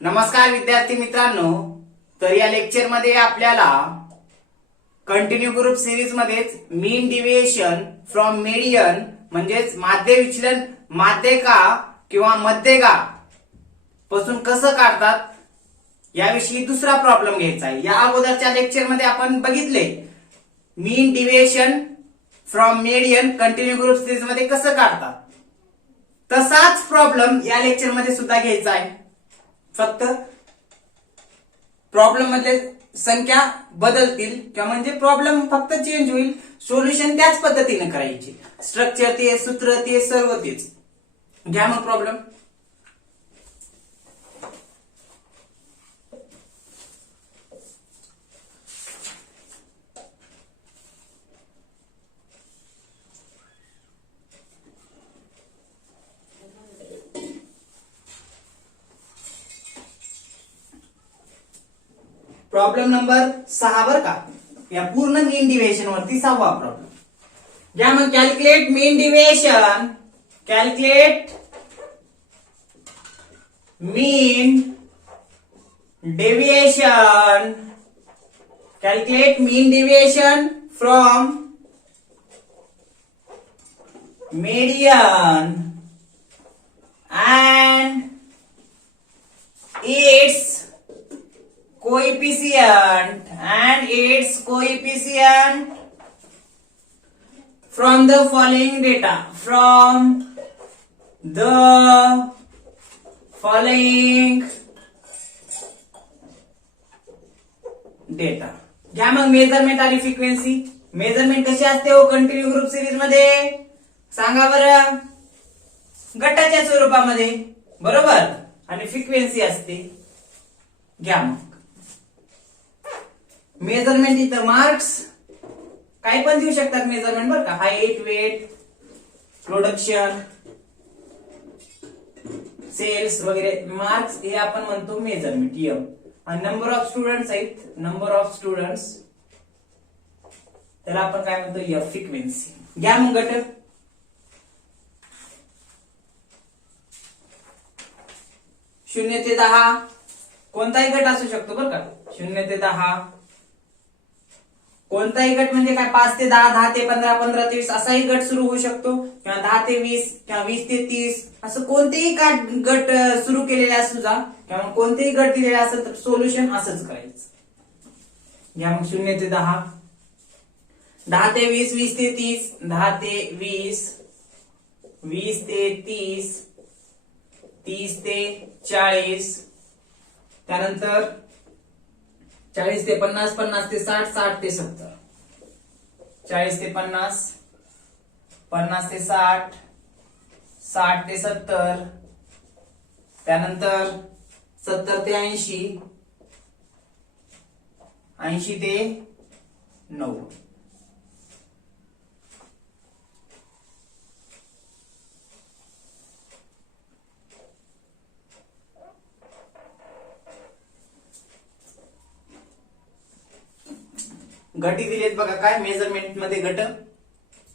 नमस्कार विद्यार्थी मित्रांनो, तर या लेक्चर मध्ये आपल्याला कंटिन्यू ग्रुप सिरीज मध्येच मीन डिव्हिएशन फ्रॉम मीडियन म्हणजेच माध्य विचलन माध्यका किंवा मध्यगा पासून कसं काढतात याविषयी दुसरा प्रॉब्लेम घ्यायचा आहे। या अगोदरच्या लेक्चर मध्ये आपण बघितले mean deviation from median continue group series मध्ये कसं काढतात, तसाच प्रॉब्लेम या लेक्चर मध्ये सुद्धा घ्यायचा आहे। फक्त प्रॉब्लेम मध्ये संख्या बदलतील किंवा म्हणजे प्रॉब्लेम फक्त चेंज होईल, सोल्युशन त्याच पद्धतीने करायचे, स्ट्रक्चर ते, सूत्र ते, सर्व तेच। घ्या मग प्रॉब्लेम। प्रॉब्लेम नंबर 6 बर का, या पूर्ण मीन डिव्हिएशन वरती 6वा प्रॉब्लेम। घ्या मग calculate mean deviation, calculate mean deviation, calculate mean deviation from median and its coefficient from the following data, from the following data। घ्या मग मेजरमेंट आणि फ्रिक्वेन्सी। मेजरमेंट कशी असते हो कंटिन्यू ग्रुप सिरीज मध्ये, सांगा बरं? गटाच्या स्वरूपामध्ये, बरोबर, आणि फ्रिक्वेन्सी असते। घ्या मग मेजरमेंट, इथं मार्क्स काय पण देऊ शकतात मेजरमेंट बर का, हाईट, वेट, प्रोडक्शन, सेल्स वगैरे, मार्क्स हे आपण म्हणतो मेजरमेंट एम। आणि नंबर ऑफ स्टुडंट्स आहेत, नंबर ऑफ स्टुडंट्स त्याला आपण काय म्हणतो एफ, फ्रिक्वेन्सी। घ्या मग गट। शून्य ते 10 कोणताही गट असू शकतो बरं का, 0 ते 10 कोणताही गट म्हणजे काय, 5 ते 10, 10 ते 15, 15 ते 20 असाही गट सुरू होऊ शकतो, किंवा 10 ते 20 किंवा 20 ते 30 असं कोणतेही गट सुरू केलेले असू जा, किंवा कोणतेही गट दिलेले असेल तर सोल्युशन असंच करायचं। घ्या मग 0 ते 10, 10 ते 20, 20 ते 30, 10 ते 20, 20 ते 30, 30 ते 40, त्यानंतर 40 ते 50, 50 ते 60, 60 ते 70, 40 ते 50, 50 ते 60, 60 ते 70, त्यानंतर 70 ते 80, 80 ते 90। गटी दिलेत बघा काय मेजरमेंट मध्ये गट,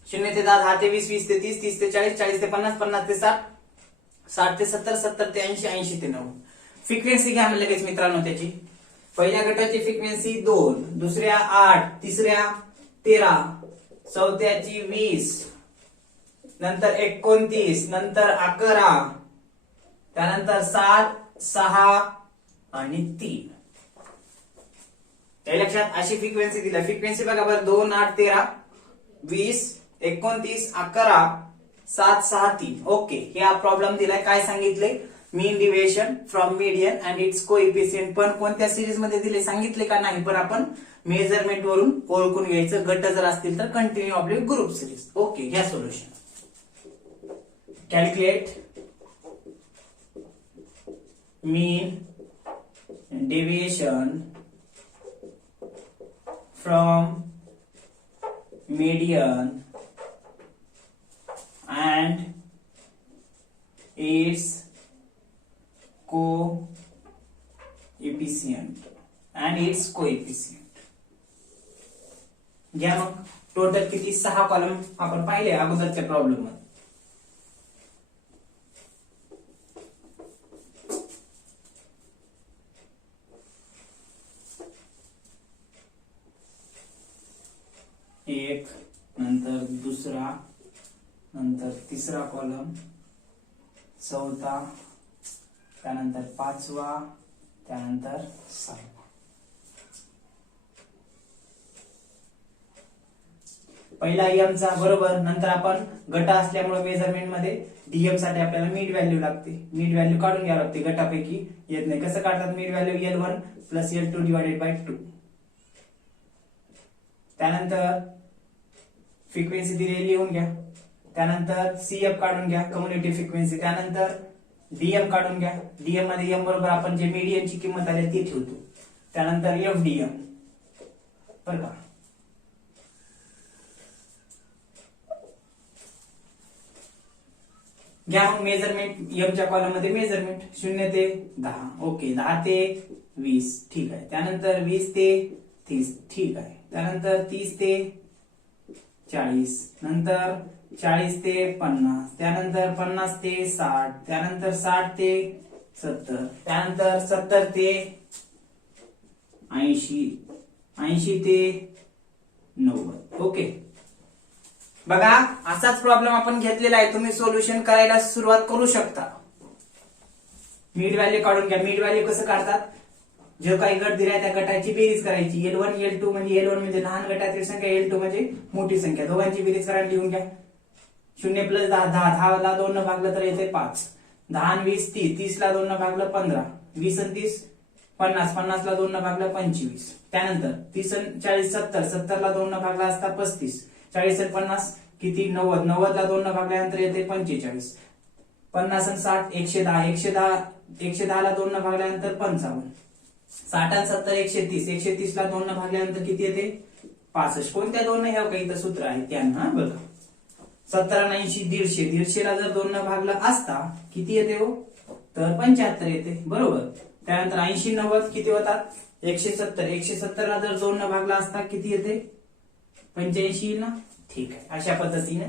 0 ते 10, 10 ते 20, 20 ते 30, 30 ते 40, 40 ते 50, 50 ते 60, 60 ते 70, 70 ते 80, 80 ते 90। फ्रिक्वेन्सी घ्या म्हणजे लगेच मित्रांनो त्याची। पहिल्या गटाची फ्रिक्वेन्सी 2, दुसऱ्या 8, तिसऱ्या 13, चौथ्याची 20, नंतर 29, नंतर 11, त्यानंतर 7, 6 आणि 3। त्या लक्षात अशी फ्रिक्वेन्सी दिली। फ्रिक्वेन्सी बघा बरं, 2, 8, 13, 20, 29, 11, 7, 6, 3। ओके, हे हा प्रॉब्लेम दिलाय। काय सांगितले? Mean deviation from median and its coefficient, पण कोणत्या सिरीज मध्ये दिले सांगितले का नाही, पण आपण मेजरमेंट वरून ओळखून घ्यायचं। गट जर असतील तर continue oblique group series. Okay, घ्या solution. Calculate mean deviation from median and its coefficient घ्या मग। टोटल किती, 6 कॉलम आपण पाहिले अगोदरच्या प्रॉब्लेम मध्ये। एक, नंतर दुसरा, नंतर तिसरा कॉलम, चौथा, त्यानंतर पाचवा, त्यानंतर सहावा. पहिला एम चा बरोबर. नंतर आपण गट असल्यामुळे मेजरमेंट मध्ये डीएम साठी आपल्याला मिड व्हॅल्यू लागते. मिड व्हॅल्यू काढून घ्यावी लागते, गटापैकी येत नाही. कसं काढतात mid value? L1 plus L2 divided by 2. त्यानंतर फ्रिक्वेन्सी दिलेली लिहून घ्या. त्यानंतर सीएफ काढून घ्या, कम्युनिटी फ्रिक्वेन्सी. त्यानंतर डीएम काढून घ्या. डीएम मध्ये एम बरोबर आपण जे मीडियन ची किंमत आली ती ठेवतो. त्यानंतर एफडीएम बरं का. घ्या मग मेजरमेंट. एमच्या कॉलम मध्ये मेजरमेंट 0 ते 10. ओके. 10 ते 20 ठीक आहे. त्यानंतर 20 ते 30 ठीक आहे. त्यानंतर 30 ते 40, नंतर 40 ते 50, त्यानंतर 50 ते 60, त्यानंतर 60 ते 70, त्यानंतर 70 ते 80, 80 ते 90. ओके. बघा असाच प्रॉब्लेम आपण घेतलेला आहे. तुम्ही सोल्युशन करायला सुरुवात करू शकता. मिड व्हॅल्यू काढून घ्या. मिड व्हॅल्यू कसं काढतात? जो काही गट दिलाय त्या गटाची बेरीज करायची. L1 L2 म्हणजे L1 म्हणजे लहान गटातील संख्या, L2 म्हणजे मोठी संख्या. दोघांची बेरीज करायला लिहून घ्या. 0 प्लस 10 10, 10 ला 2 न भागलं तर येते 5. 10 आणि 20 30, 30 ला 2 न भागलं 15, 20 आणि 30 50, 50 ला 2 न भागलं 25. त्यानंतर 30 आणि 40 70, 70 ला 2 न भागला असता 35, 40 आणि 50 किती 90, 90 ला 2 न भागल्यानंतर येते 45, 50 आणि 60 110, 110 ला 2 न भागल्यानंतर 55, 60 आणि 70 130, 130 ला 2 न भागल्यानंतर किती येते 65. कोणत्या 2 न? ह्या काही तर सूत्र आहे त्यांना बघा. 70 आणि 80 150, 150 ला जर 2 न भागला असता किती येते हो? तर 75 येते बरोबर. त्यानंतर 80 90 किती होतात? 170, 170 ला जर 2 न भागला असता किती येते? 85 ना. ठीक आहे. अशा पद्धतीने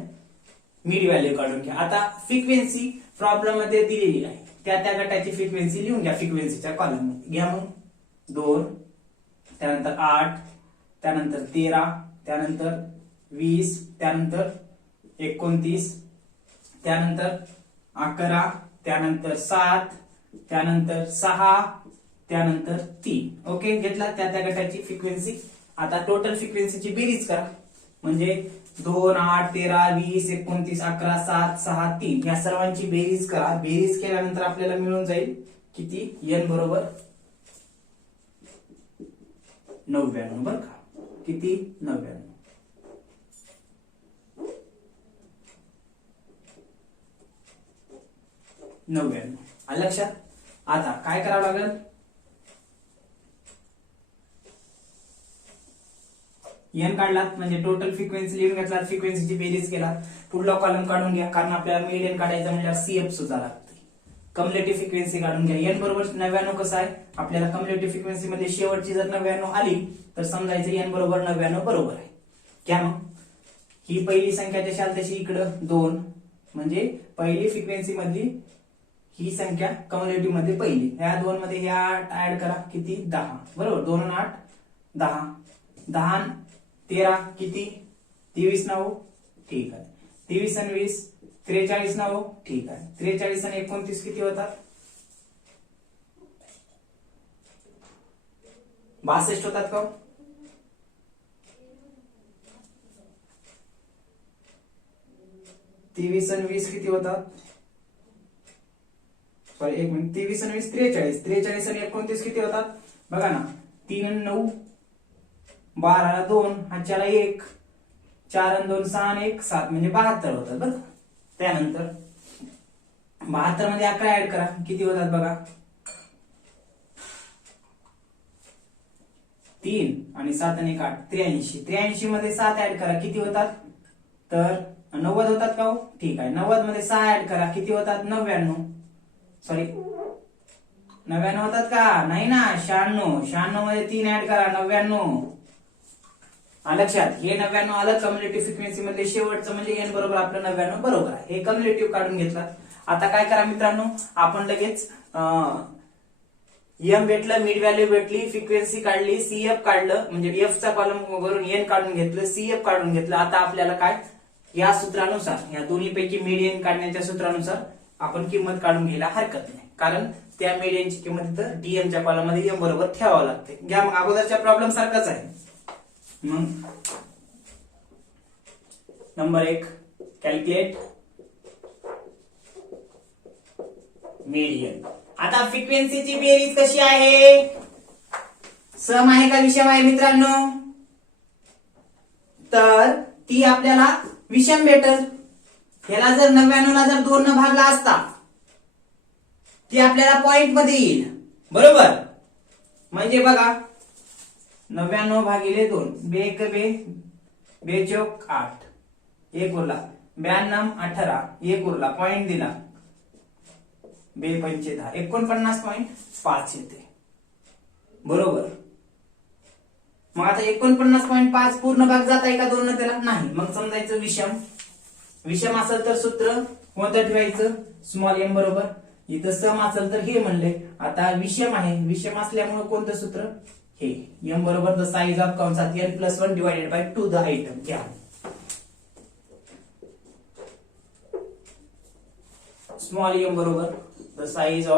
मिड व्हॅल्यू काढून घ्या. आता फ्रिक्वेन्सी प्रॉब्लेम मध्ये दिलेली आहे, त्या त्या गटाची फ्रिक्वेन्सी लिहून घ्या. फ्रिक्वेन्सीच्या कॉलम मध्ये घ्या मग 2, त्यानंतर 8, त्यानंतर 13, त्यानंतर 20, त्यानंतर 29, त्यानंतर 11, त्यानंतर 7, त्यानंतर 6, त्यानंतर 3. ओके. घेतला त्या त्या गटाची फ्रिक्वेन्सी. आता टोटल फ्रिक्वेन्सीची बेरीज करा. म्हणजे 2, 8, 13, 20, 29, 11, 7, 6, 3 या सर्वांची बेरीज करा. बेरीज केल्यानंतर आपल्याला मिळून जाईल किती? n बरोबर 99 बरं का. किती? 99. आलं लक्षात? आता काय करावं लागेल? एन काढलात म्हणजे टोटल फ्रिक्वेन्सी लिहून घेतला, फ्रिक्वेन्सीची बेरीज केला. पुढला कॉलम काढून घ्या, कारण आपल्याला मीडियन काढायचं म्हणजे सीएफ सुद्धा लागते. कम्युलेटिव्ह फ्रिक्वेन्सी काढून घ्या. एन बरोबर 99 कसं आहे? आपल्याला कम्युलेटिव्ह फ्रिक्वेन्सी मध्ये शेवटची जर 99 आली तर समजायचं एन बरोबर 99 बरोबर आहे. घ्या मग. ही पहिली संख्या जशी आली तशी इकडं 2, म्हणजे पहिली फ्रिक्वेन्सी मधली ही संख्या कम्युलेटिव्ह मध्ये पहिली. ह्या 2 मध्ये ह्या ऍड करा. किती? 10 बरोबर. 2 आणि 8 10, 10 13 किती? 23 9. ठीक आहे. 23 आणि 20 43 9. ठीक आहे. 43 आणि 29 किती होतात? 62 होतात का? तेवीस आणि 20 किती होतात? सॉरी एक मिनिट. 23 आणि 20 43, 43 आणि 29 किती होतात? बघा ना. 3 आणि 9 12 2, हाच्याला 1, 4 आणि 2 6 आणि 1 7 म्हणजे 72 होतात बरं. त्यानंतर 72 मध्ये 11 ऍड करा. किती होतात बघा? 3 आणि 7 आणि 1 8 83. 83 मध्ये 7 ऍड करा. किती होतात? तर 90 होतात का हो? ठीक आहे. 90 मध्ये 6 ऍड करा. किती होतात? 99. सॉरी 99 होतात का? नाही ना. 96. 96 मध्ये 3 ऍड करा. 99. लक्षात. हे 99 आलं कम्युलेटिव्ह फ्रिक्वेन्सी मध्ये शेवटचं म्हणजे एन बरोबर आपलं 99 बरोबर आहे. हे कम्युलेटिव्ह काढून घेतला. आता काय करा मित्रांनो, आपण लगेच एम भेटलं, मिड व्हॅल्यू भेटली, फ्रिक्वेन्सी काढली, सीएफ काढलं, म्हणजे एफ चा कॉलम वरून एन काढून घेतलं, सीएफ काढून घेतलं. आता आपल्याला काय या सूत्रानुसार, या दोन्हीपैकी मीडियन काढण्याच्या सूत्रानुसार आपण किंमत काढून घ्यायला हरकत नाही, कारण त्या मीडियनची किंमत तर डीएमच्या कॉलम मध्ये एम बरोबर ठेवावं लागते. घ्या मग अगोदरच्या प्रॉब्लेम सारखाच आहे. मग नंबर 1 कॅल्क्युलेट मीडियन. आता फ्रिक्वेन्सीची बेरीज कशी आहे? सम आहे का विषम आहे मित्रांनो? तर ती आपल्याला विषम भेटल. याला जर 99 ला जर 2 न भागला असता ती आपल्याला पॉइंट मध्ये येईल, बरोबर. म्हणजे बघा 99 भागिले 2, बे 8, 1 उरला, 92 18, 1 उरला, पॉइंट दिला, 2 पंचे 10, 49.5 येते, बरोबर. मग आता 49.5 पूर्ण भाग जात आहे का 2 न त्याला? नाही. मग समजायचं विषम. विषम असेल तर सूत्र कोणतं ठेवायचं? स्मॉल एम बरोबर. इथं सम असेल तर हे म्हणले. आता विषम आहे, विषम असल्यामुळे कोणतं सूत्र? हे एम बरोबर द साइज ऑफ कंसात n+1 divided by 2 the item. घ्या स्मॉल एम बरोबर द साइज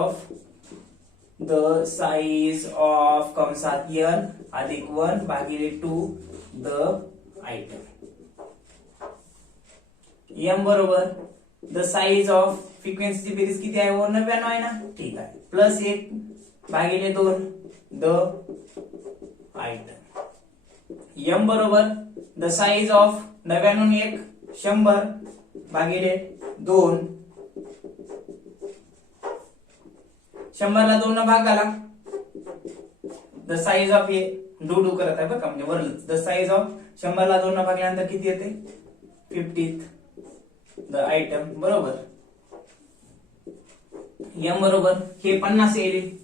ऑफ कंसात n अधिक 1 भागिले 2 द आयटम. एम बरोबर द साइज ऑफ फ्रिक्वेन्सीची बेरीज किती आहे? 99 आहे ना, ठीक आहे, प्लस 1 भागिले 2 द आयटम. एम बरोबर द साइज ऑफ 99 1 100 भागिले 2, 100 ला 2 न भाग आला, द साइज ऑफ हे डू करत आहे बघा, म्हणजे वरच द साइज ऑफ 100 ला 2 न भागल्यानंतर किती येते? 50th द आयटम, बरोबर. एम बरोबर हे 50 येईल.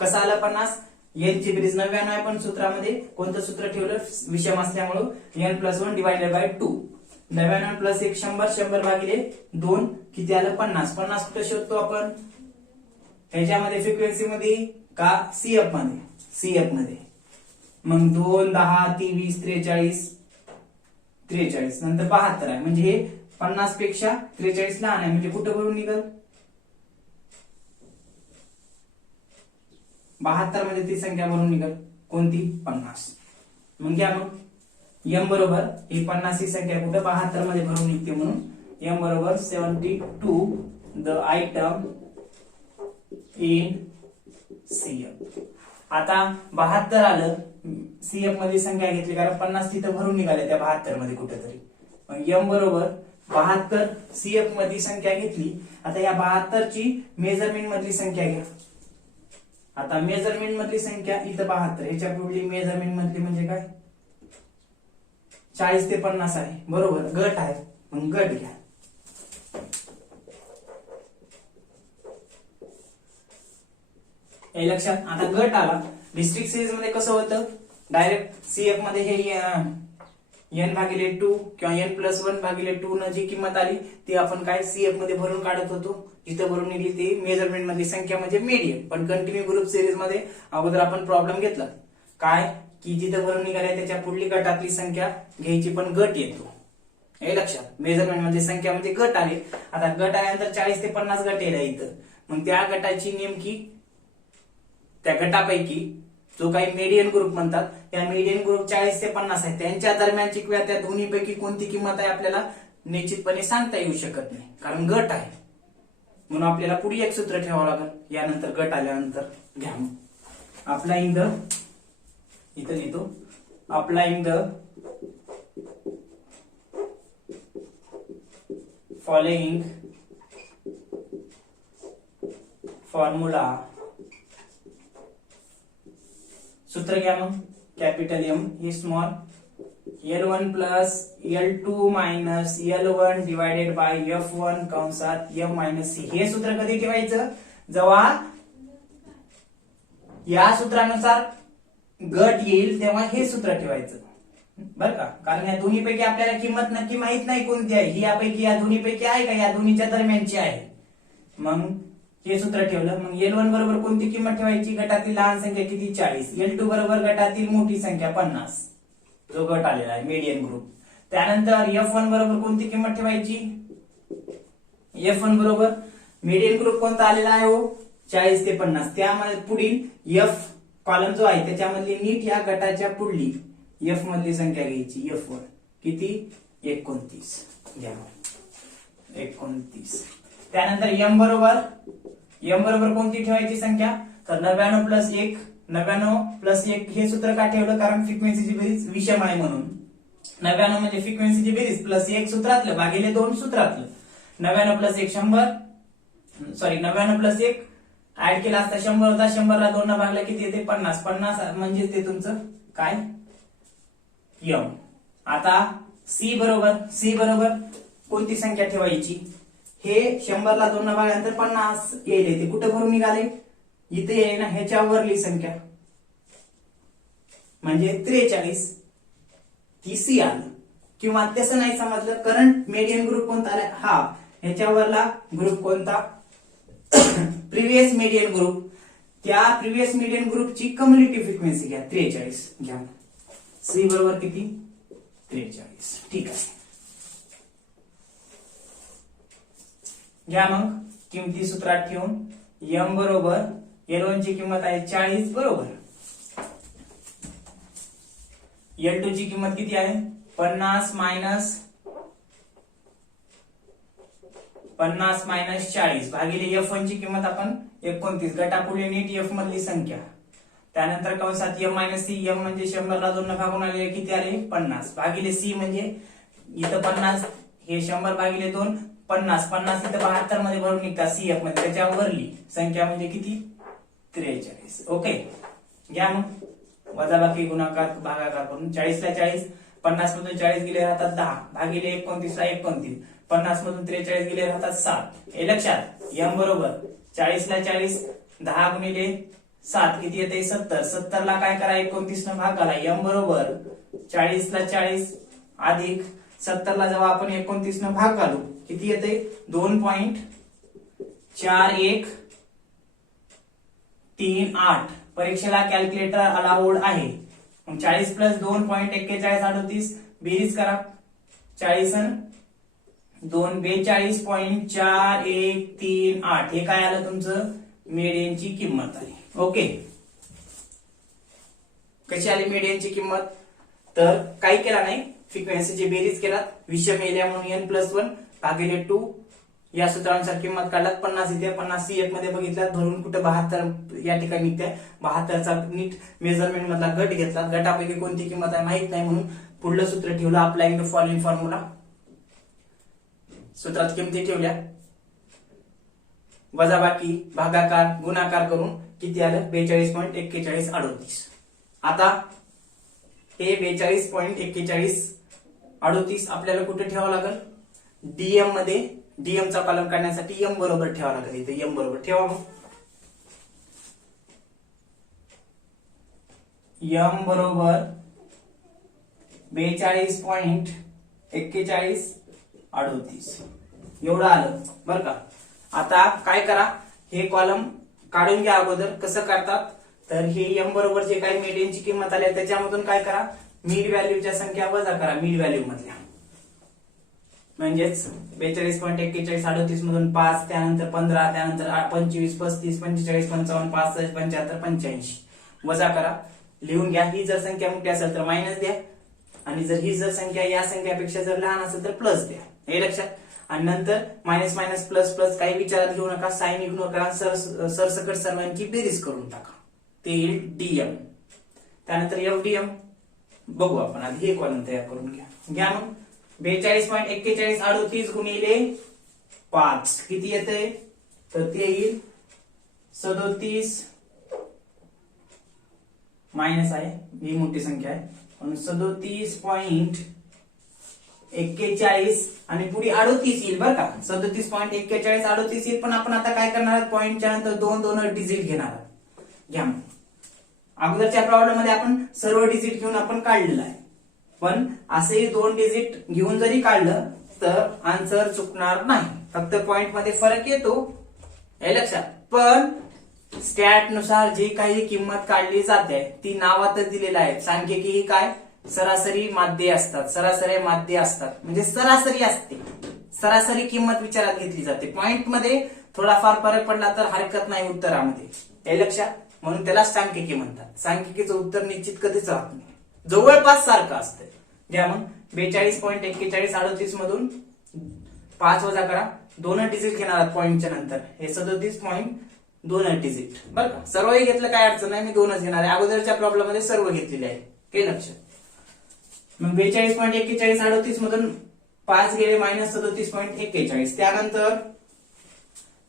कसं आलं 50? एन ची बेरीज 99 आहे, पण सूत्रामध्ये कोणतं सूत्र ठेवलं? विषम असल्यामुळे n+1 डिवाइडेड बाय 2. 99 प्लस 1 100, 100 भागिले 2 किती आलं? 50. 50 कुठे शोधतो आपण? ह्याच्यामध्ये फ्रिक्वेन्सी मध्ये का सीएफ मध्ये? सीएफ मध्ये. मग 2 10 23 43 43 नंतर 72 आहे, म्हणजे हे 50 पेक्षा 43 लहान आहे, म्हणजे कुठं भरून निघल? 72 मध्ये ती संख्या भरून निघल. कोणती? 50. मग घ्या मग एम बरोबर ही 50 ही संख्या कुठे 72 मध्ये भरून निघते, म्हणून एम बरोबर 72 द आयटम इन सीएफ. आता 72 आलं, सीएफ मध्ये संख्या घेतली कारण 50 तिथं भरून निघाले त्या 72 मध्ये कुठेतरी. मग एम बरोबर 72 सीएफ मध्ये संख्या घेतली. आता या 72 ची मेजरमेंट मधली संख्या घ्या. आता मेजरमेंट मधली संख्या इथं 72, ह्याच्या पुढली मेजरमेंट मधली म्हणजे काय? 40 ते 50 आहे, बरोबर. गट आहे, मग गट घ्या. हे लक्षात. आता गट आला. डिस्ट्रिक्ट सिरीज मध्ये कसं होतं? डायरेक्ट सीएफ मध्ये हे n भागिले 2 किंवा n+1 भागिले 2 न जी किंमत आली ती आपण काय सीएफ मध्ये भरून काढत होतो. जिथं भरून निघली ती मेजरमेंट मधली संख्या म्हणजे मीडियन. पण कंटिन्यू ग्रुप सिरीज मध्ये अगोदर आपण प्रॉब्लेम घेतला काय की जिथं भरून निघाल्या त्याच्या पुढली गटातली संख्या घ्यायची, पण गट येतो. हे लक्षात. मेजरमेंट मध्ये संख्या म्हणजे गट आले. आता गट आल्यानंतर 40 ते 50 गट येईल इथं. मग त्या गटाची नेमकी त्या गटापैकी जो काही मीडियन ग्रुप म्हणतात त्या मीडियन ग्रुप 40 ते 50 आहे, त्यांच्या दरम्यानची किंवा त्या दोन्हीपैकी कोणती किंमत आहे आपल्याला निश्चितपणे सांगता येऊ शकत नाही, कारण गट आहे. म्हणून आपल्याला पुढे एक सूत्र ठेवावं लागेल यानंतर गट आल्यानंतर. घ्या अप्लाइंग द, इथं लिहितो अप्लाइंग द फॉलोइंग फॉर्म्युला. सूत्र घ्या मग. कॅपिटल एम हे small L1 plus L2 minus L1 divided by F1 कंसात M मायनस C. हे सूत्र कधी ठेवायचं? जेव्हा या सूत्रानुसार गट येईल तेव्हा हे सूत्र ठेवायचं, बरं का. कारण या दोन्हीपैकी आपल्याला किंमत नक्की माहित नाही कोणती आहे. ही यापैकी या दोन्हीपैकी आहे का या दोन्हीच्या दरम्यानची आहे. मग हे सूत्र ठेवलं. मग L1 बरोबर कोणती किंमत ठेवायची? गटातील लहान संख्या किती? 40. L2 बरोबर गटातील मोठी संख्या 50, जो गट आलेला आहे मीडियन ग्रुप. त्यानंतर F1 बरोबर कोणती किंमत ठेवायची? F1 बरोबर मीडियन ग्रुप कोणता आलेला आहे हो? 40 ते 50. त्यामध्ये पुढील F कॉलम जो आहे त्याच्यामधली नीट या गटाच्या पुढली F मधली संख्या घ्यायची. F1 किती? 29 घ्या, 29. त्यानंतर M बरोबर कोणती ठेवायची संख्या? तर 99 प्लस 1, 99 प्लस 1 हे सूत्र का ठेवलं? कारण फ्रिक्वेन्सीची बेरीज विषम आहे म्हणून. 99 म्हणजे फ्रिक्वेन्सीची बेरीज प्लस 1 सूत्रातलं भागिले 2 सूत्रातलं. 99 प्लस 1 100, सॉरी 99 प्लस 1 ऍड केला असता 100 होता. 100 ला 2 भागला किती येते? 50. 50 म्हणजे ते तुमचं काय? M. आता C बरोबर कोणती संख्या ठेवायची? हे 100 ला 2 भागल्यानंतर 50 येईल. ते कुठं भरून निघाले? इथे येईल ना, ह्याच्यावरली संख्या म्हणजे 43, ती C आलं. किंवा तसं नाही समजलं, करंट मीडियन ग्रुप कोणता आला? हा, ह्याच्यावरला ग्रुप कोणता? Previous median group. त्या प्रिव्हियस मीडियन ग्रुपची कम्युनिटी फ्रिक्वेन्सी घ्या, 43 घ्या. C बरोबर किती? 43. ठीक आहे. घ्या मग किमती सूत्रात ठेवून. M बरोबर L1 ची किंमत आहे 40 बरोबर. L2 ची किंमत किती आहे? 50 मायनस 40 भागिले F1 ची किंमत आपण 29. गटापुढे नीट F मधली संख्या. त्यानंतर कंसात M मायनस C. M म्हणजे 100 ला 2 भागून आलेले किती आले? 50 भागिले C म्हणजे इथं 50, हे 100 भागिले 2 50. 50 इथं 72 मध्ये भरून निघतात CF मध्ये. त्याच्यावरली संख्या म्हणजे किती? 43. ओके. घ्या मग वजाबाकी गुणाकार भागाकार करून. 40 ला 40, 50 मधून 40 गेले राहतात 10 भागिले 29 ला 29. 50 मधून 43 गेले राहतात 7. हे लक्षात. M बरोबर 40 ला 40, 10 गुणिले 7 किती येते? 70. 70 ला काय करा? 29 न भाग घाला. M बरोबर 40 ला 40 अधिक 70 ला जेव्हा आपण 29 न भाग घालू किती येते? 2.4138. परीक्षेला कॅल्क्युलेटर अलाउड आहे. 40 प्लस 2.4138 बेरीज करा. 40 2 42.4138. हे काय आलं तुमचं? मीडियनची किंमत आली. ओके. कशी आली मीडियनची किंमत? तर काही केला नाही, फ्रिक्वेन्सीची बेरीज केला. विषम एरिया म्हणून n+1 भागिले 2 या सूत्रानुसार किंमत काढलात. 50 इथे 50 CF मध्ये बघितल्यात भरून कुठे 72 या ठिकाणी निघते. 72चा नीट मेजरमेंट मधला गट घेतला. गटापैकी कोणती किंमत आहे माहित नाही म्हणून पुढलं सूत्र ठेवलं. Applying the following formula. सूत्रात किमती ठेवल्या. वजाबाकी भागाकार गुणाकार करून किती आलं? 42.4138. आता हे 42.4138 आपल्याला कुठे ठेवावं लागेल? DM मध्ये. DM चा कॉलम काढण्यासाठी M बरोबर ठेवावं लागेल. इथे M बरोबर ठेवा. मग M बरोबर 42.4138 एवढं आलं बर का. आता काय करा? हे कॉलम काढून घ्या. अगोदर कसं काढतात? तर हे M बरोबर जे काही मीडियनची किंमत आली त्याच्यामधून काय करा? मिड व्हॅल्यूच्या संख्या वजा करा मिड व्हॅल्यू मधल्या. म्हणजेच 42.4138 मधून 5, त्यानंतर 15, त्यानंतर 25, 35, 45, 55, 65, 75, 85 वजा करा. लिहून घ्या. ही जर संख्या मोठी असेल तर मायनस द्या, आणि जर ही जर संख्या या संख्यापेक्षा जर लहान असेल तर प्लस द्या. हे लक्षात. आणि नंतर मायनस मायनस प्लस प्लस काही विचारात घेऊ नका. साइन इग्नोर करा. सरसकट सर्वांची बेरीज करून टाका. ते येईल DM. त्यानंतर FDM बघू आपण. आधी हे कॉलम तयार करून घ्या. मग 42.4138 गुणिले 5 किती येते? तर ते येईल 37. मायनस आहे, ही मोठी संख्या आहे म्हणून 37.41 आणि पुढे 38 येईल बरं का. 37.41 38 येईल. पण आपण आता काय करणार आहोत? पॉईंटच्या नंतर 2 डिजिट घेणार आहोत. घ्या. अगोदरच्या प्रॉब्लेम मध्ये आपण सर्व डिजिट घेऊन आपण काढलेलं आहे. पण असे 2 डिजिट घेऊन जरी काढलं तर आन्सर चुकणार नाही. फक्त पॉइंट मध्ये फरक येतो. हे लक्षात. पण स्टॅट नुसार जी काही किंमत काढली जाते ती नावातच दिलेलं आहे. सांख्यिकी ही काय सरासरी माध्ये असतात, सरासरी माध्ये असतात, म्हणजे सरासरी असते, सरासरी किंमत विचारात घेतली जाते. पॉइंट मध्ये थोडाफार फरक पडला तर हरकत नाही उत्तरामध्ये, हे लक्षात. म्हणून त्याला सांख्यिकी म्हणतात. सांख्यिकीचं उत्तर निश्चित कधीच राहत नाही, जवळपास सारखं असतं. घ्या मग 42.4138 मधून 5 वजा करा, 2 डिजिट घेणार आहात पॉईंटच्या नंतर. हे 37.2 डिजिट बरं का. सर्वही घेतलं काय अडचण नाही, मी 2च घेणार आहे. अगोदरच्या प्रॉब्लेम मध्ये सर्व घेतलेले आहे, हे लक्षात. मग 42.4138 मधून 5 गेले -37.41. त्यानंतर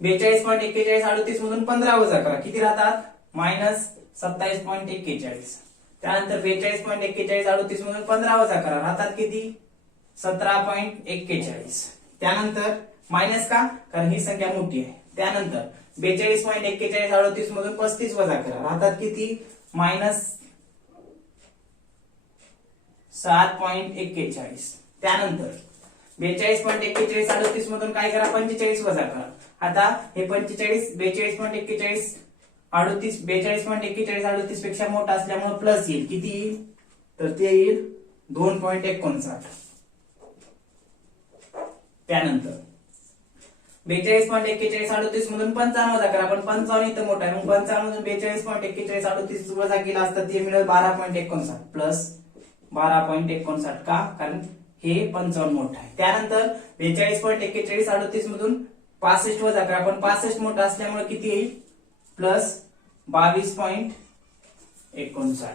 42.4138 मधून 15 वजा करा, किती राहतात -27.41. त्यानंतर 42.4138 मधून 15 वजा करा, राहतात किती 17.41. त्यानंतर मायनस का, कारण ही संख्या मोठी आहे. त्यानंतर 42.4138 मधून 35 वजा करा, राहतात किती -7.41. त्यानंतर 42.4138 मधून काय करा 45 वजा करा. आता हे 42.4138 पेक्षा मोठा असल्यामुळे प्लस येईल, किती येईल तर ते येईल 2.59. त्यानंतर 42.4138 मधून 55 वजा करा, पण 55 इथं मोठा आहे, मग 55 मधून 42.4138 वजा केला असता ते मिळेल 12.59 प्लस 12.59. का, कारण हे 55 मोठा आहे. त्यानंतर 42.4138 मधून 65 वजा करा, पण 65 मोठा असल्यामुळे किती येईल प्लस 22.59.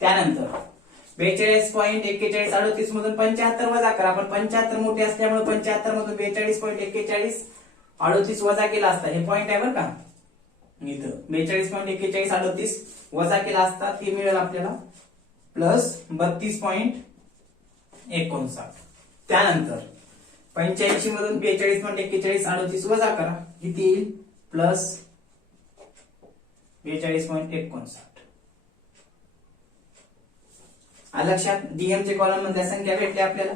त्यानंतर 42.4138 मधून 75 वजा करा, पण 75 मोठे असल्यामुळे 75 मधून 42.4138 वजा केला असता, हे पॉइंट आहे बरं का, इथं 42.4138 वजा केला असता ते मिळेल आपल्याला प्लस 32.59. त्यानंतर 85 मधून 42.4138 वजा करा, किती येईल प्लस 42.59. लक्षात. डीएम चे कॉलम मध्ये संख्या भेटल्या आपल्याला,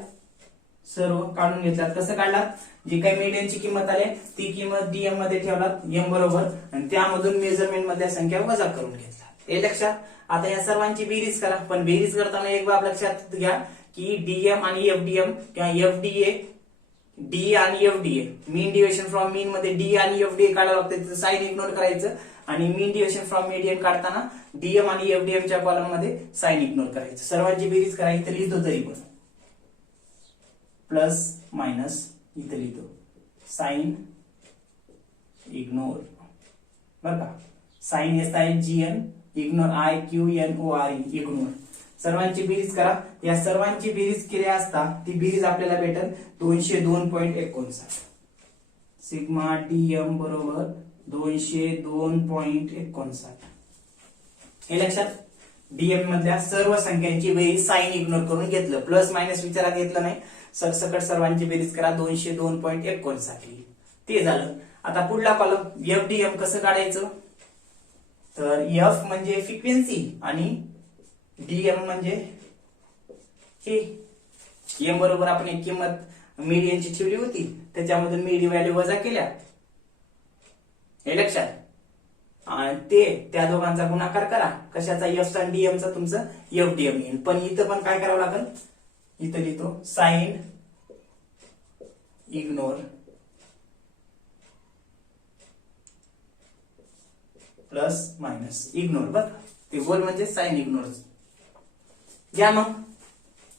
सर्व काढून घेतल्यात. कसं काढलात, जी काही मीडियनची किंमत आली ती किंमत डीएम मध्ये ठेवलात एम बरोबर, आणि त्यामधून मेजरमेंट मधल्या संख्या वजा करून घेतला, हे लक्षात. आता या सर्वांची बेरीज करा, पण बेरीज करताना एक बाब लक्षात घ्या की डीएम आणि एफडीएम किंवा एफडीए, डी आणि एफडीए, मीन डिव्हिजन फ्रॉम मीन मध्ये डी आणि एफडीए काढावं लागतं, साइन इग्नोर करायचं. आणि मीन डिव्हिजन फ्रॉम मीडियन काढताना डीएम आणि एफडीएम च्या कॉलम मध्ये साइन इग्नोर करायचं. सर्वांची बेरीज करायची, तर लिहितो तरी पण प्लस मायनस इथं लिहितो साइन इग्नोर बरं का. Sign SIGN, ignore IQNORE, ignore. सर्वांची बेरीज करा. या सर्वांची बेरीज केली असता ती बेरीज आपल्याला भेटेल 202.59. सिग्मा डीएम बरोबर 202.59. हे लक्षात. डीएम मधल्या सर्व संख्यांची बेरीज साइन इग्नोर करून घेतलं, प्लस मायनस विचारात घेतलं नाही, सरसकट सर्वांची बेरीज करा 202.59. ते झालं. आता पुढला कॉलम एफडीएम कसं काढायचं, तर एफ म्हणजे फ्रिक्वेन्सी आणि डीएम म्हणजे हे. एम बरोबर आपण एक किंमत मीडियनची ठेवली होती, त्याच्यामधून मीडियन व्हॅल्यू वजा केल्या, हे लक्षात. आणि ते त्या दोघांचा गुणाकार करा, कशाचा एफ आणि डीएमचा, तुमचं एफडीएम येईल. पण इथं पण काय करावं लागेल, इथं लिहितो sign ignore plus minus ignore, बघ ते गोल म्हणजे साइन इग्नोर. घ्या मग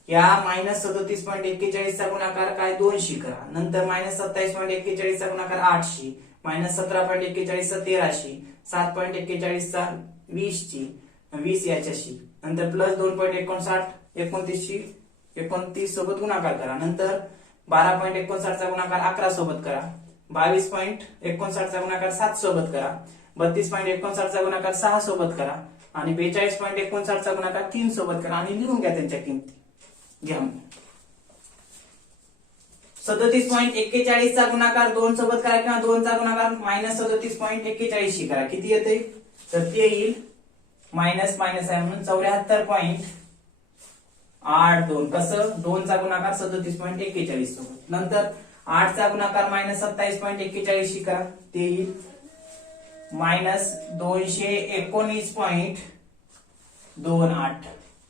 या -37.41 चा गुणाकार काय 200 करा, नंतर -27.41 चा गुणाकार 800, -17.41 चा 1300, 7.41 चा 20ची 20 याच्याशी, नंतर प्लस 2.59 29 सोबत गुणाकार करा, नंतर 12.59 चा गुणाकार 11 सोबत करा, 22.59 चा गुणाकार 7 सोबत करा, 32.59 चा गुणाकार 6 सोबत करा, आणि 42.59 चा गुणाकार 3 सोबत करा, आणि लिहून घ्या त्यांच्या किमती. घ्या 37.41 चा गुणाकार 2 सोबत करा, किंवा 2 चा गुणाकार -37.41 करा, किती येते तर ते येईल मायनस मायनस आहे म्हणून 74.82. कसं 2 चा गुणाकार 37.41 सोबत. नंतर 8 चा गुणाकार -27.41 करा, ते येईल -219.28.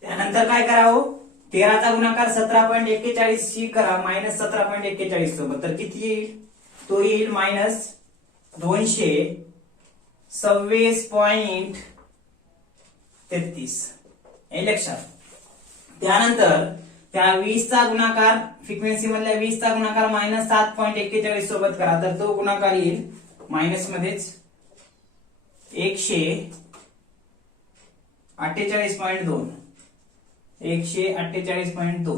त्यानंतर काय करावं, 13 चा गुणाकार 17.41 करा -17.41 सोबत, तर किती येईल, तो येईल -226.33. हे लक्षात. त्यानंतर त्या 20 चा गुणाकार फ्रिक्वेन्सी मधल्या 20 चा गुणाकार -7.41 सोबत करा, तर तो गुणाकार येईल मायनस मध्येच 148.2. 148.2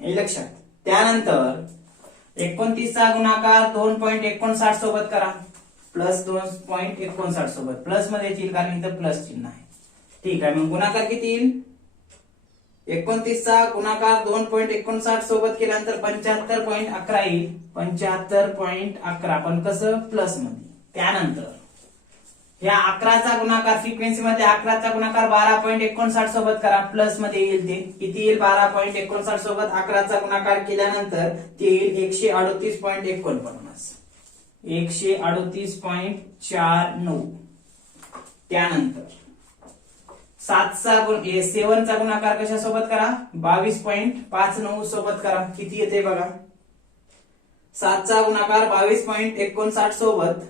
हे लक्षात. त्यानंतर 29 चा गुणाकार 2.59 सोबत करा, प्लस 2.59 सोबत, प्लस मध्ये येईल कारण इथं प्लस चिन्ह आहे. ठीक आहे, मग गुणाकार किती येईल, 29 चा गुणाकार 2.59 सोबत केल्यानंतर 75.11 येईल, 75.11, पण कसं प्लस मध्ये. त्यानंतर या 11 चा गुणाकार फ्रिक्वेन्सी मध्ये 11 चा गुणाकार 12.59 सोबत करा, प्लस मध्ये येईल, ते किती येईल, 12.59 सोबत 11 चा गुणाकार केल्यानंतर ते येईल 138.49. 138.49. त्यानंतर 7 चा गुणाकार कशा सोबत करा, 22.59 सोबत करा, किती येते बघा, 7 चा गुणाकार 22.59 सोबत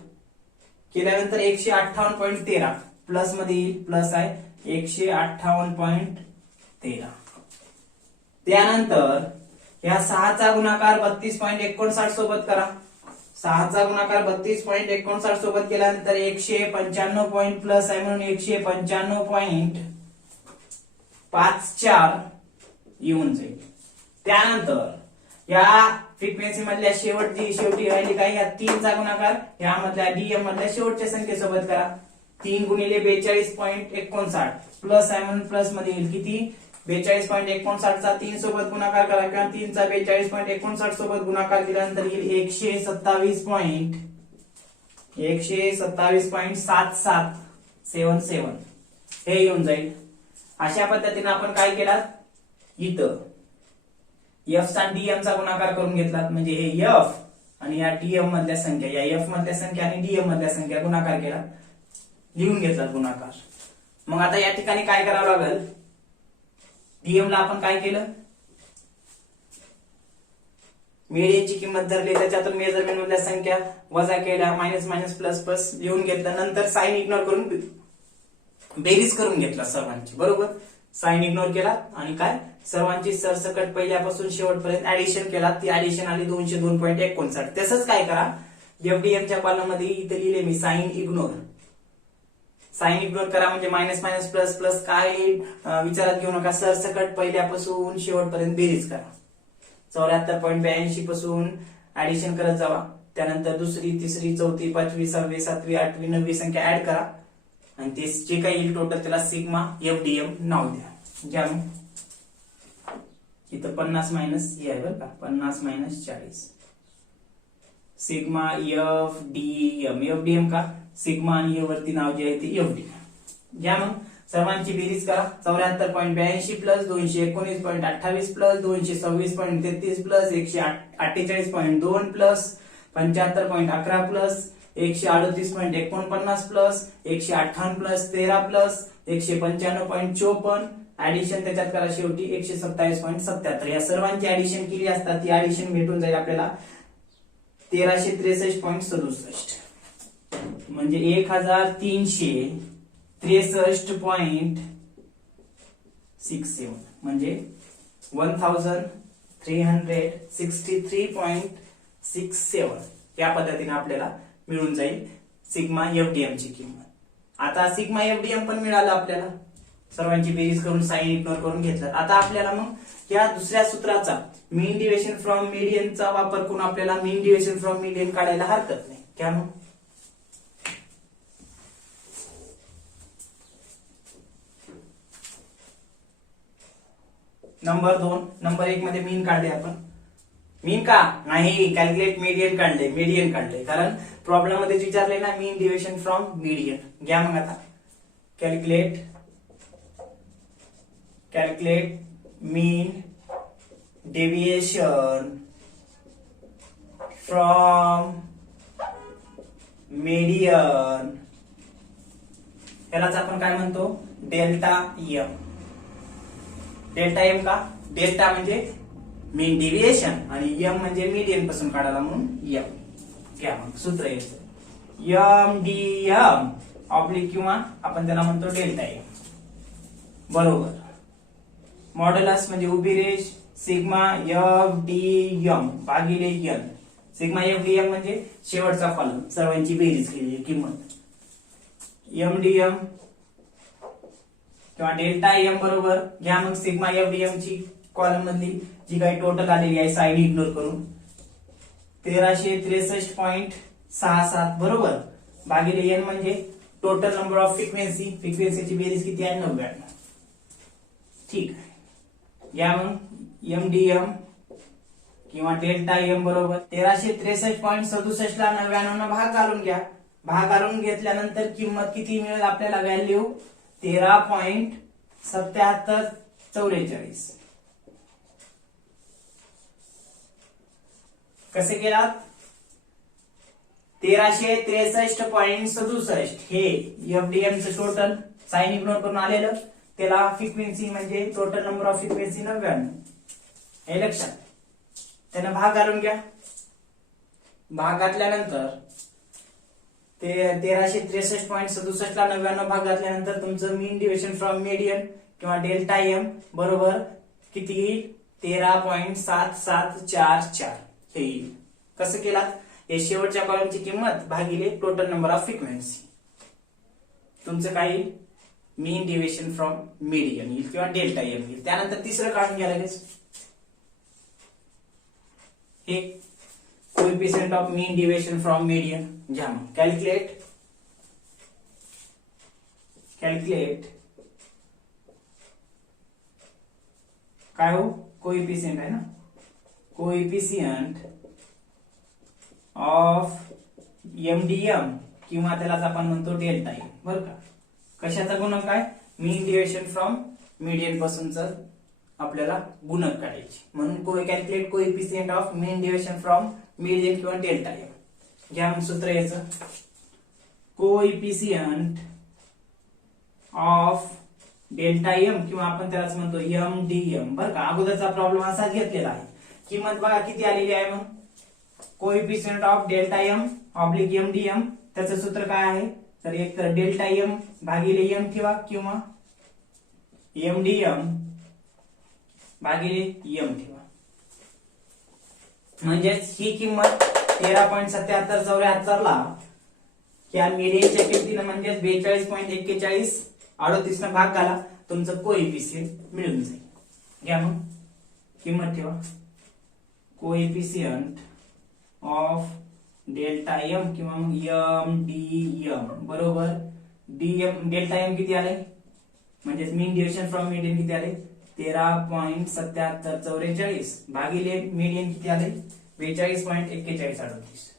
केल्यानंतर 158.13, प्लस मध्ये येईल, प्लस आहे 158.13. त्यानंतर या 6 चा गुणाकार 32.59 सोबत करा, 6 चा गुणाकार 32.59 सोबत केल्यानंतर 195 प्लस आहे म्हणून 195.54 येऊन जाईल. त्यानंतर या फ्रिक्वेन्सी मधल्या शेवटी राहिली काय, या 3 चा गुणाकार यामधल्या डीएम मधल्या शेवटच्या संख्येसोबत करा, 3 गुणिले 42.59 प्लस आहे म्हणून प्लस मध्ये येईल, किती, 42.59 चा 3 सोबत गुणाकार करा, किंवा 3 चा 42.59 सोबत गुणाकार केल्यानंतर येईल 127.77 हे येऊन जाईल. अशा पद्धतीने आपण काय केलात, इथं एफ चा डीएम चा गुणाकार करून घेतलात, म्हणजे हे एफ आणि या डीएम मधल्या संख्या, या एफ मधल्या संख्या आणि डीएम मधल्या संख्या गुणाकार केला, लिहून घेतलात गुणाकार. मग आता या ठिकाणी काय करावं लागेल, डीएम ला आपण काय केलं, मीडियनची किंमत धरली, त्याच्यातून मेजरमेंट मधल्या संख्या वजा केल्या, मायनस मायनस प्लस प्लस लिहून घेतलं, नंतर साइन इग्नोर करून बेरीज करून घेतला सर्वांची, बरोबर. साइन इग्नोर केला आणि काय सर्वांची सरसकट पहिल्यापासून शेवटपर्यंत ऍडिशन केला, ती ऍडिशन आली 202.59. तसंच काय करा, एफडीएमच्या कॉलम मध्ये इथे लिहिले मी साइन इग्नोर. साइन इग्नोर करा म्हणजे मायनस मायनस प्लस प्लस काय विचारात घेऊ नका, सरसकट पहिल्यापासून शेवटपर्यंत बेरीज करा. 74.82 पासून ऍडिशन करत जावा, त्यानंतर दुसरी, तिसरी, चौथी, पाचवी, सहावी, सातवी, आठवी, 9वी संख्या ऍड करा आणि ते जे काही येईल टोटल त्याला सिग्मा एफडीएम नाव द्या. ज्या इथं 50 मायनस हे आहे बरं का, 50 मायनस 40 सिग्मा एफडीएम. एफडीएम का, सिग्मा आणि वरती नाव जे आहे ते एफडीएम. घ्या मग सर्वांची बेरीज करा, 74.82 plus 219.28 plus 226.33 plus 148.2 plus 75.11 plus 138.49 plus 158 plus 13 plus 195.54 addition त्याच्यात करा शेवटी 127.77. या सर्वांची ऍडिशन केली असता ती ऍडिशन भेटून जाईल आपल्याला 1363.67, म्हणजे 1363.67, म्हणजे 1363.67 या पद्धतीने आपल्याला मिळून जाईल सिग्मा एफडीएम ची किंमत. आता सिग्मा एफडीएम पण मिळालं आपल्याला, सर्वांची बेरीज करून साइन इग्नोर करून घेतलं. आता आपल्याला मग या दुसऱ्या सूत्राचा मीन डिव्हिएशन फ्रॉम मीडियन चा वापर करून आपल्याला मीन डिव्हिएशन फ्रॉम मीडियन काढायला हरकत नाही. क्या मग नंबर 2, नंबर 1 मध्ये मीन काढले आपण. मीन का नाही, कॅल्क्युलेट मीडियन काढले, मीडियन काढले, कारण प्रॉब्लेम मध्ये विचारले ना मीन डिव्हिएशन फ्रॉम मीडियन. घ्या मग आता calculate mean deviation from median, यालाच आपण काय म्हणतो, डेल्टा एम. डेल्टा एम का, डेल्टा म्हणजे मीन डिव्हिएशन आणि एम म्हणजे मीडियन पासून काढायला म्हणून एम. घ्या मग सूत्र यायचं एम डी एम ऑब्लिक किंवा आपण त्याला म्हणतो डेल्टा एम बरोबर. मॉड्युलस म्हणजे उभी रेष सिग्मा एफ डी एम भागिले N. Sigma F D M म्हणजे शेवटचा कॉलम, सर्वांची बेरीज केलेली किंमत. एम डी एम किंवा डेल्टा एम बरोबर घ्या मग सिग्मा एफ डी एम ची कॉलम मधली जी काही टोटल आलेली आहे साईड इग्नोर करून 1363.67 बरोबर भागिले एन म्हणजे टोटल नंबर ऑफ फ्रिक्वेन्सी. फ्रिक्वेन्सीची बेरीज किती आहे, 99. ठीक आहे. या मग एम डी एम किंवा डेल्टा एम बरोबर 1363.67 ला 99 न भाग घालून घ्या. भाग घालून घेतल्यानंतर किंमत किती मिळेल आपल्याला, व्हॅल्यू 13.7744. कसे केलात, 1363.67 हे एफडीएम चं टोटल साइन इग्नोर करून आलेलं, त्याला फ्रिक्वेन्सी म्हणजे टोटल नंबर ऑफ फ्रिक्वेन्सी 99. हे लक्षात, त्यानं भाग घालून घ्या. भाग घातल्यानंतर ते 1363.67 ला 99 भाग घातल्यानंतर तुमचं मीन डिव्हिएशन फ्रॉम मीडियन किंवा डेल्टा एम बरोबर किती येईल, 13.7744 हे येईल. कसं केलात, हे शेवटच्या कॉलमची किंमत भागिले टोटल नंबर ऑफ फ्रिक्वेन्सी. तुमचं काय येईल, मीन डिव्हिएशन फ्रॉम मीडियन येईल किंवा डेल्टा एम येईल. त्यानंतर तिसरं काढून घ्या लगेच, हे coefficient of mean deviation from median. घ्या मग कॅल्क्युलेट काय हो, कोएफिशिएंट आहे ना, कोएफिशिएंट ऑफ एमडीएम किंवा त्यालाच आपण म्हणतो डेल्टा एम बरं का. कशाचा गुणक काय, मीन डिव्हिएशन फ्रॉम मीडियन पासूनच आपल्याला गुणक काढायची, म्हणून calculate coefficient of mean deviation from median किंवा डेल्टा एम. घ्या मग सूत्र याचं, कोएफिशिएंट ऑफ डेल्टा एम किंवा आपण त्यालाच म्हणतो एम डी एम बरं का. अगोदरचा प्रॉब्लेम असाच घेतलेला आहे. किंमत बघा किती आलेली आहे, मग coefficient of delta M oblique M D M. त्याचं सूत्र काय आहे, तर एक तर डेल्टा एम भागिले एम ठेवा किंवा एम डी एम भागिले एम ठेवा. म्हणजेच ही किंमत 13.7744 ला या मीडियनच्या किमतीनं म्हणजेच 42.4138 न भाग घाला, तुमचं कोएफिशिएंट मिळून जाईल. घ्या मग किंमत ठेवा, कोएफिशिएंट ऑफ डेल्टा एम किंवा मग एम डी एम बरोबर डीएम डेल्टा एम किती आले, म्हणजेच मीन डिव्हिएशन फ्रॉम मीडियन किती आले, 13.7744 भागिले मीडियन किती आले, 42.4138.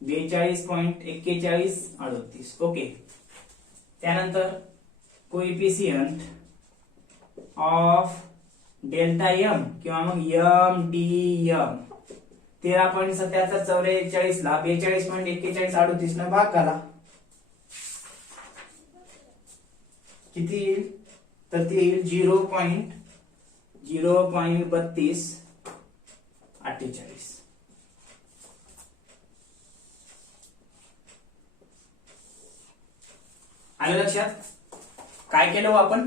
42.4138. ओके. त्यानंतर कोएफिशिएंट ऑफ डेल्टा एम किंवा मग एम डी एम 13.7744 ला 42.4138 न भाग घाला, किती येईल, तर ते येईल 0.3248. आलं लक्षात. काय केलं आपण,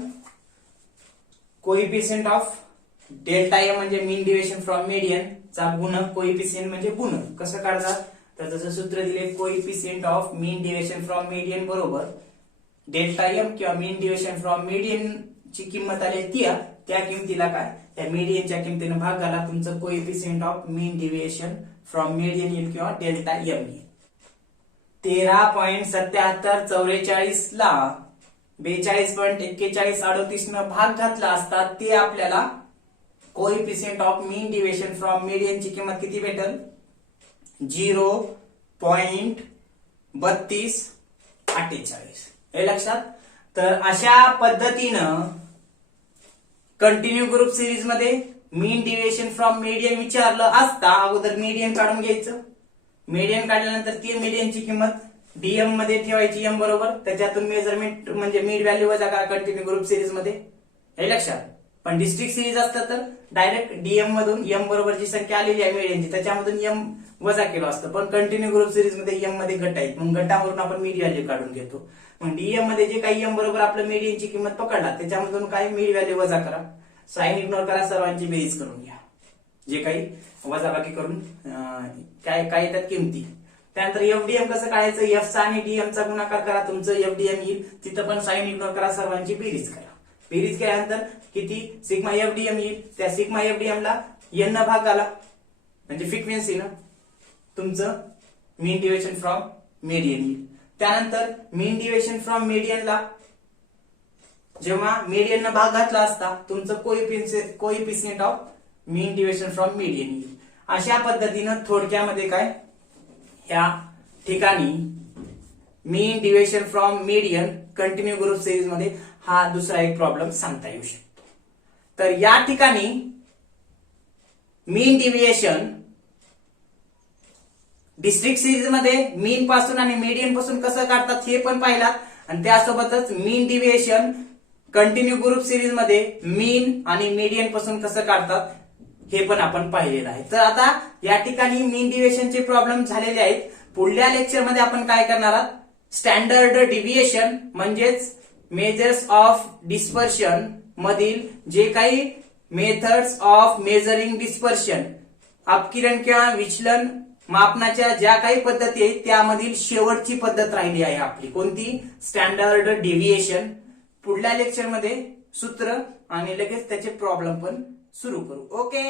कोएफिशिएंट ऑफ डेल्टा एम म्हणजे मीन डिव्हिएशन फ्रॉम मीडियन चा गुणक, कोएफिशिएंट म्हणजे गुणक. कसं काढतात, तर जसं सूत्र दिले, coefficient of mean deviation from median बरोबर डेल्टा एम किंवा मीन डिव्हिएशन फ्रॉम मीडियन ची किंमत आली त्या किमतीला काय, त्या मीडियनच्या किमतीने भाग घाला, तुमचं coefficient of mean deviation from median येईल किंवा डेल्टा एम येईल. 13.7744 ला 42.4138 न भाग घातला असता ते आपल्याला coefficient of mean deviation from median ची किंमत किती भेटेल, 0.3248. हे लक्षात. तर अशा पद्धतीनं कंटिन्यू ग्रुप सिरीज मध्ये मीन डिव्हिएशन फ्रॉम मीडियन विचारलं असता अगोदर मीडियन काढून घ्यायचं, मीडियन काढल्यानंतर ती मीडियनची किंमत डीएम मध्ये ठेवायची एम बरोबर, त्याच्यातून मेजरमेंट म्हणजे मीड व्हॅल्यू वजा करा कंटिन्यू ग्रुप सिरीज मध्ये, हे लक्षात. पण डिस्ट्रिक्ट सिरीज असतं तर डायरेक्ट डीएम मधून एम बरोबर जी संख्या आलेली आहे मीडियनची त्याच्यामधून एम वजा केलं असतं. पण कंटिन्यू ग्रुप सिरीज मध्ये एम मध्ये गट आहेत, मग गटावरून आपण मीड व्हॅल्यू काढून घेतो. मग डीएम मध्ये जे काही एम बरोबर आपलं मीडियनची किंमत पकडला त्याच्यामधून काय मीड व्हॅल्यू वजा करा, साइन इग्नोर करा, सर्वांची बेरीज करून घ्या, जे काही वजाबाकी करून काय काय येतात किमती. त्यानंतर एफडीएम कसं काढायचं, एफचा आणि डीएमचा गुणाकार करा, तुमचं एफडीएम येईल. तिथं पण साइन इग्नोर करा, सर्वांची बेरीज करा. बेरीज केल्यानंतर किती सिग्मा एफडीएम येईल, त्या सिग्मा एफडीएम ला एन न भाग आला म्हणजे फ्रिक्वेन्सी ना तुमचं मीन डिव्हिएशन फ्रॉम मीडियन येईल. त्यानंतर मीन डिव्हिएशन फ्रॉम मीडियनला जेव्हा मीडियन न भाग घातला असता तुमचं coefficient of mean deviation from median येईल. अशा पद्धतीनं थोडक्यामध्ये काय या ठिकाणी mean deviation from median continue group series मध्ये हा दुसरा एक प्रॉब्लेम सांगता येऊ शकतो. तर या ठिकाणी मीन डिव्हिएशन डिस्ट्रिक्ट सिरीज मध्ये मीन पासून आणि मीडियन पासून कसं काढतात हे पण पाहिलात, आणि त्यासोबतच मीन डिव्हिएशन कंटिन्यू ग्रुप सिरीज मध्ये मीन आणि मीडियन पासून कसं काढतात हे पण आपण पाहिलेलं आहे. तर आता या ठिकाणी मीन डिव्हिएशनचे प्रॉब्लेम झालेले आहेत. पुढल्या लेक्चर मध्ये आपण काय करणार आहोत, स्टँडर्ड डिव्हिएशन म्हणजेच मेजर्स ऑफ डिस्पर्शन मधील जे काही मेथड्स ऑफ मेजरिंग डिस्पर्शन, अपकिरण किंवा विचलन मापनाच्या ज्या काही पद्धती आहेत त्यामधील शेवटची पद्धत राहिली आहे आपली, कोणती, स्टँडर्ड डिव्हिएशन. पुढल्या लेक्चर मध्ये सूत्र आणि लगेच त्याचे प्रॉब्लेम पण सुरू करू. ओके.